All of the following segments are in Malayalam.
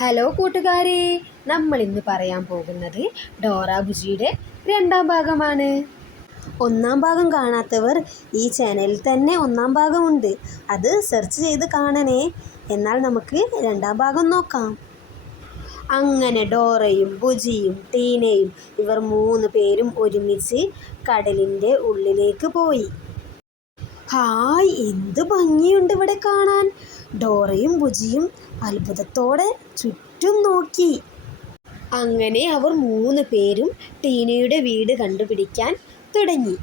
ഹലോ കൂട്ടുകാരെ, നമ്മൾ ഇന്ന് പറയാൻ പോകുന്നത് ഡോറ ബുജിയുടെ രണ്ടാം ഭാഗമാണ്. ഒന്നാം ഭാഗം കാണാത്തവർ ഈ ചാനലിൽ തന്നെ ഒന്നാം ഭാഗമുണ്ട്, അത് സെർച്ച് ചെയ്ത് കാണണേ. എന്നാൽ നമുക്ക് രണ്ടാം ഭാഗം നോക്കാം. അങ്ങനെ ഡോറയും ബുജിയും ടീനയും ഇവർ 3 പേരും ഒരുമിച്ച് കടലിൻ്റെ ഉള്ളിലേക്ക് പോയി. ഹായ്, എന്ത് ഭംഗിയുണ്ട് ഇവിടെ കാണാൻ! ഡോറയും ബുജിയും അത്ഭുതത്തോടെ ചുറ്റും നോക്കി. അങ്ങനെ അവർ 3 പേരും ടീനയുടെ വീട് കണ്ടുപിടിക്കാൻ തുടങ്ങി.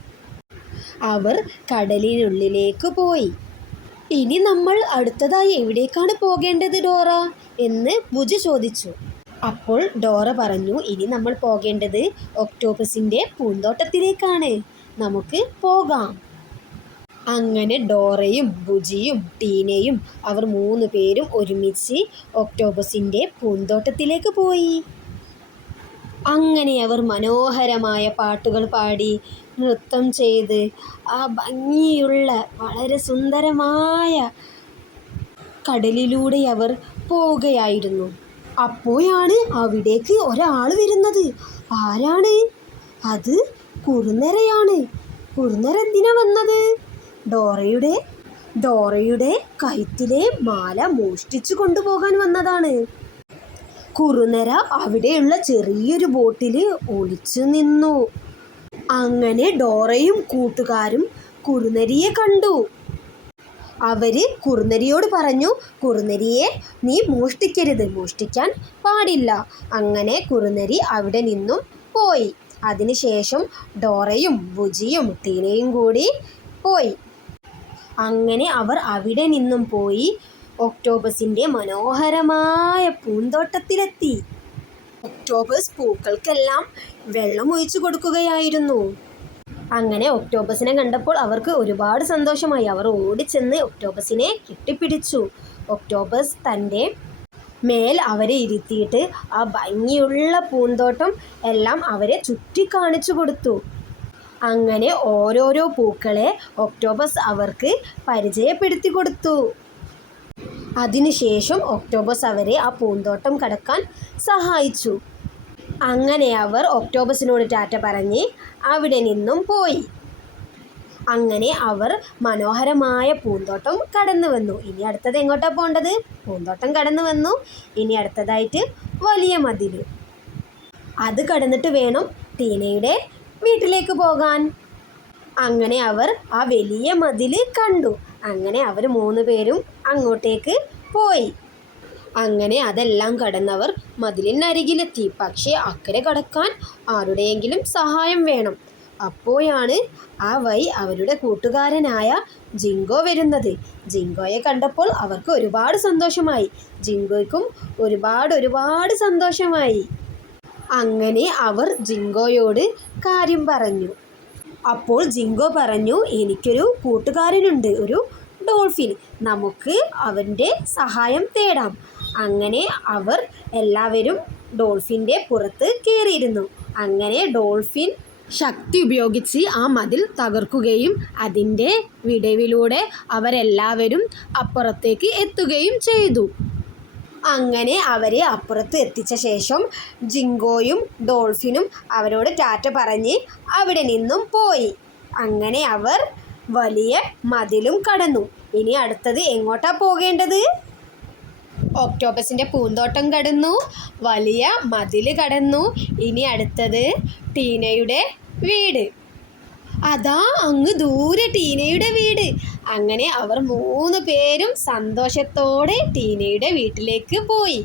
അവർ കടലിനുള്ളിലേക്ക് പോയി. ഇനി നമ്മൾ അടുത്തതായി എവിടേക്കാണ് പോകേണ്ടത് ഡോറ എന്ന് ബുജി ചോദിച്ചു. അപ്പോൾ ഡോറ പറഞ്ഞു, ഇനി നമ്മൾ പോകേണ്ടത് ഒക്ടോപസിൻ്റെ പൂന്തോട്ടത്തിലേക്കാണ്, നമുക്ക് പോകാം. അങ്ങനെ ഡോറയും ബുജിയും ടീനയും അവർ 3 പേരും ഒരുമിച്ച് ഒക്ടോപസിൻ്റെ പൂന്തോട്ടത്തിലേക്ക് പോയി. അങ്ങനെ അവർ മനോഹരമായ പാട്ടുകൾ പാടി നൃത്തം ചെയ്ത് ആ ഭംഗിയുള്ള വളരെ സുന്ദരമായ കടലിലൂടെ അവർ പോവുകയായിരുന്നു. അപ്പോഴാണ് അവിടേക്ക് ഒരാൾ വരുന്നത്. ആരാണ് അത്? കുറുനരയാണ്. കുറുനര എന്തിനാ വന്നത്? ഡോറയുടെ കഴുത്തിലെ മാല മോഷ്ടിച്ചു കൊണ്ടുപോകാൻ വന്നതാണ്. കുറുനര അവിടെയുള്ള ചെറിയൊരു ബോട്ടിൽ ഒളിച്ചു നിന്നു. അങ്ങനെ ഡോറയും കൂട്ടുകാരും കുറുനരിയെ കണ്ടു. അവര് കുറുനരിയോട് പറഞ്ഞു, കുറുനരിയെ നീ മോഷ്ടിക്കരുത്, മോഷ്ടിക്കാൻ പാടില്ല. അങ്ങനെ കുറുനരി അവിടെ നിന്നും പോയി. അതിനുശേഷം ഡോറയും ബുജിയും ടീനയും കൂടി പോയി. അങ്ങനെ അവർ അവിടെ നിന്നും പോയി ഒക്ടോപസിൻ്റെ മനോഹരമായ പൂന്തോട്ടത്തിലെത്തി. ഒക്ടോപസ് പൂക്കൾക്കെല്ലാം വെള്ളം ഒഴിച്ചു കൊടുക്കുകയായിരുന്നു. അങ്ങനെ ഒക്ടോപസിനെ കണ്ടപ്പോൾ അവർക്ക് ഒരുപാട് സന്തോഷമായി. അവർ ഓടിച്ചെന്ന് ഒക്ടോപസിനെ കെട്ടിപ്പിടിച്ചു. ഒക്ടോപസ് തൻ്റെ മേൽ അവരെ ഇരുത്തിയിട്ട് ആ ഭംഗിയുള്ള പൂന്തോട്ടം എല്ലാം അവരെ ചുറ്റിക്കാണിച്ചു കൊടുത്തു. അങ്ങനെ ഓരോരോ പൂക്കളെ ഒക്ടോപസ് അവർക്ക് പരിചയപ്പെടുത്തി കൊടുത്തു. അതിനുശേഷം ഒക്ടോപസ് അവരെ ആ പൂന്തോട്ടം കടക്കാൻ സഹായിച്ചു. അങ്ങനെ അവർ ഒക്ടോപസിനോട് ടാറ്റ പറഞ്ഞ് അവിടെ നിന്നും പോയി. അങ്ങനെ അവർ മനോഹരമായ പൂന്തോട്ടം കടന്നു വന്നു. ഇനി അടുത്തത് എങ്ങോട്ടാണ് പോകേണ്ടത്? പൂന്തോട്ടം കടന്നു വന്നു. ഇനി അടുത്തതായിട്ട് വലിയ മതിൽ, അത് കടന്നിട്ട് വേണം ടീനയുടെ വീട്ടിലേക്ക് പോകാൻ. അങ്ങനെ അവർ ആ വലിയ മതിൽ കണ്ടു. അങ്ങനെ അവർ 3 പേരും അങ്ങോട്ടേക്ക് പോയി. അങ്ങനെ അതെല്ലാം കടന്നവർ മതിലിനരികിലെത്തി. പക്ഷേ അക്കരെ കടക്കാൻ ആരുടെയെങ്കിലും സഹായം വേണം. അപ്പോഴാണ് ആ വഴി അവരുടെ കൂട്ടുകാരനായ ജിങ്കോ വരുന്നത്. ജിങ്കോയെ കണ്ടപ്പോൾ അവർക്ക് ഒരുപാട് സന്തോഷമായി. ജിങ്കോയ്ക്കും ഒരുപാട് സന്തോഷമായി. അങ്ങനെ അവർ ജിങ്കോയോട് കാര്യം പറഞ്ഞു. അപ്പോൾ ജിങ്കോ പറഞ്ഞു, എനിക്കൊരു കൂട്ടുകാരനുണ്ട്, ഒരു ഡോൾഫിൻ, നമുക്ക് അവൻ്റെ സഹായം തേടാം. അങ്ങനെ അവർ എല്ലാവരും ഡോൾഫിൻ്റെ പുറത്ത് കയറിയിരുന്നു. അങ്ങനെ ഡോൾഫിൻ ശക്തി ഉപയോഗിച്ച് ആ മതിൽ തകർക്കുകയും അതിൻ്റെ വിടവിലൂടെ അവരെല്ലാവരും അപ്പുറത്തേക്ക് എത്തുകയും ചെയ്തു. അങ്ങനെ അവരെ അപ്പുറത്ത് എത്തിച്ച ശേഷം ജിങ്കോയും ഡോൾഫിനും അവരോട് ടാറ്റ പറഞ്ഞ് അവിടെ നിന്നും പോയി. അങ്ങനെ അവർ വലിയ മതിലും കടന്നു. ഇനി അടുത്തത് എങ്ങോട്ടാ പോകേണ്ടത്? ഒക്ടോപസിൻ്റെ പൂന്തോട്ടം കടന്നു, വലിയ മതിൽ കടന്നു. ഇനി അടുത്തത് ടീനയുടെ വീട്. അതാ അങ്ങ് ദൂരെ ടീനയുടെ വീട്. അങ്ങനെ അവർ 3 പേരും സന്തോഷത്തോടെ ടീനയുടെ വീട്ടിലേക്ക് പോയി.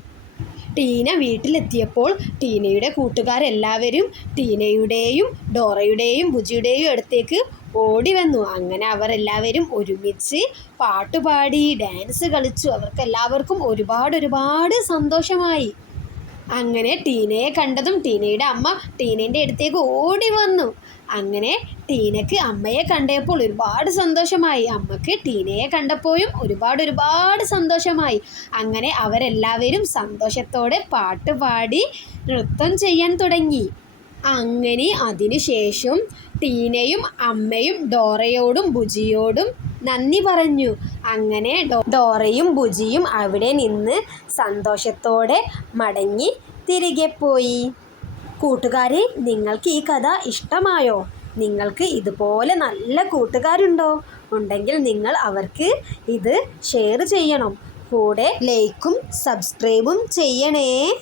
ടീന വീട്ടിലെത്തിയപ്പോൾ ടീനയുടെ കൂട്ടുകാരെല്ലാവരും ടീനയുടെയും ഡോറയുടെയും ബുജിയുടെയും അടുത്തേക്ക് ഓടി വന്നു. അങ്ങനെ അവരെല്ലാവരും ഒരുമിച്ച് പാട്ടുപാടി ഡാൻസ് കളിച്ചു. അവർക്കെല്ലാവർക്കും ഒരുപാട് സന്തോഷമായി. അങ്ങനെ ടീനയെ കണ്ടതും ടീനയുടെ അമ്മ ടീനേൻ്റെ അടുത്തേക്ക് ഓടി വന്നു. അങ്ങനെ ടീനയ്ക്ക് അമ്മയെ കണ്ടപ്പോൾ ഒരുപാട് സന്തോഷമായി. അമ്മയ്ക്ക് ടീനയെ കണ്ടപ്പോഴും ഒരുപാട് സന്തോഷമായി. അങ്ങനെ അവരെല്ലാവരും സന്തോഷത്തോടെ പാട്ടുപാടി നൃത്തം ചെയ്യാൻ തുടങ്ങി. അങ്ങനെ അതിനുശേഷം ടീനയും അമ്മയും ഡോറയോടും ബുജിയോടും നന്ദി പറഞ്ഞു. അങ്ങനെ ഡോറയും ബുജിയും അവിടെ നിന്ന് സന്തോഷത്തോടെ മടങ്ങി തിരികെ പോയി. കൂട്ടുകാരെ, നിങ്ങൾക്ക് ഈ കഥ ഇഷ്ടമായോ? നിങ്ങൾക്ക് ഇതുപോലെ നല്ല കൂട്ടുകാരുണ്ടോ? ഉണ്ടെങ്കിൽ നിങ്ങൾ അവർക്ക് ഇത് ഷെയർ ചെയ്യണം. കൂടെ ലൈക്കും സബ്സ്ക്രൈബും ചെയ്യണേ.